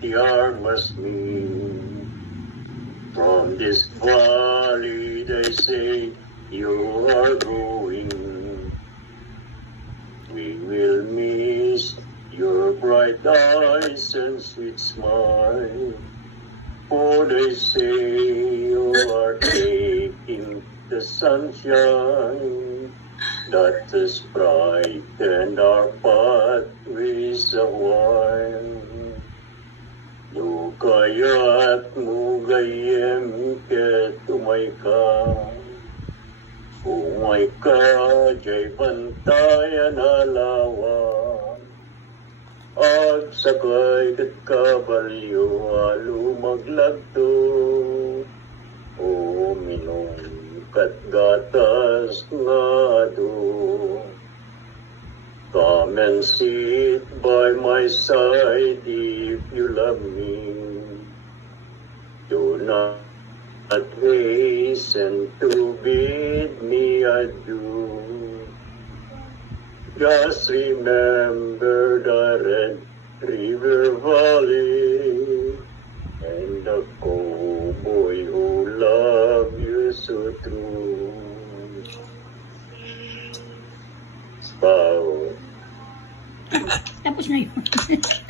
the arm must meet. From this valley they say you are going. We will miss your bright eyes and sweet smile. For they say you are taking the sunshine that has brightened our pathways a while. Do kaya't mo gayem ket umay ka, jay bantayan alawan. At sakay ket kabalyo alumagladto, o minong kat gatas nga do. Come and sit by my side if you love me. Do not hasten to bid me adieu. Just remember the Red River Valley and the cowboy who loved you so true. Wow. Tapos na yun.